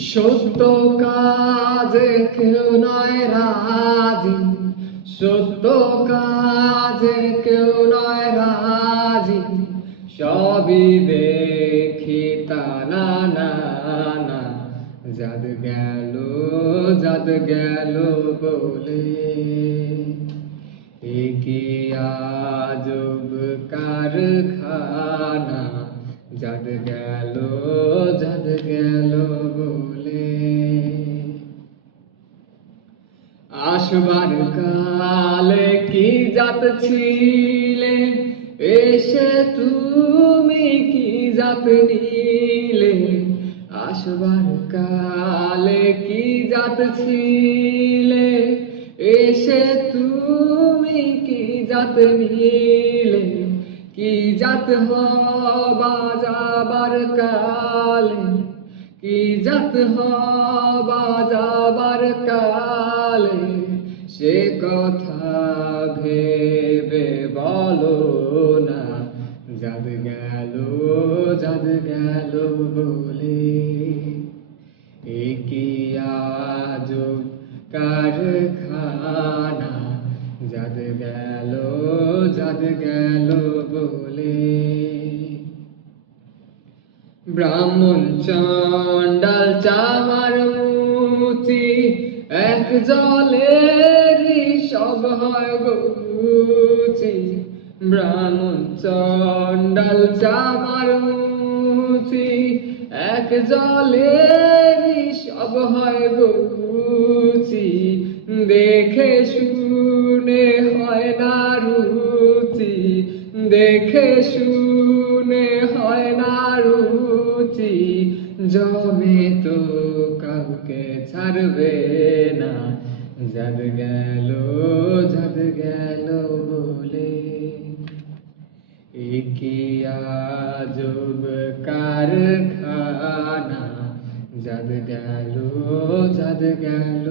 সত্য কাজে কেউ নয় রাজি। সত্য কাজে কেউ নয় রাজি। সবই দেখি তা না না না। যাদ গেল যাদ গেল বলে। একে আজব কারখানা? যাদ গেল যাদ গেল আসবার কালে কি জাত ছিলে? এসে তুমি কি জাত নিলে? আসবার কালে কি জাত ছিলে? এসে তুমি কি জাত নিলে? কি জাত হবা যাবার কালে? কি জাত হবা যাবার কালে? যাদ গেল যাদ গেল বলে। একি আজব কারখানা, যাদ গেল যাদ গেল বলে। ব্রাহ্মণ চণ্ডাল চামার মুচি, এক জলেরই সব হয় গুচি। ব্রাহ্মণ চণ্ডাল চামার মুচি, এক জলেরই সব হয় গুচি দেখে শুনে হয় না রুচি, দেখে শুনে হয় না রুচি। জমে তো কাউকে ছাড়বে না যাদ গেল কারখানা যাদ গেল যাদ গেল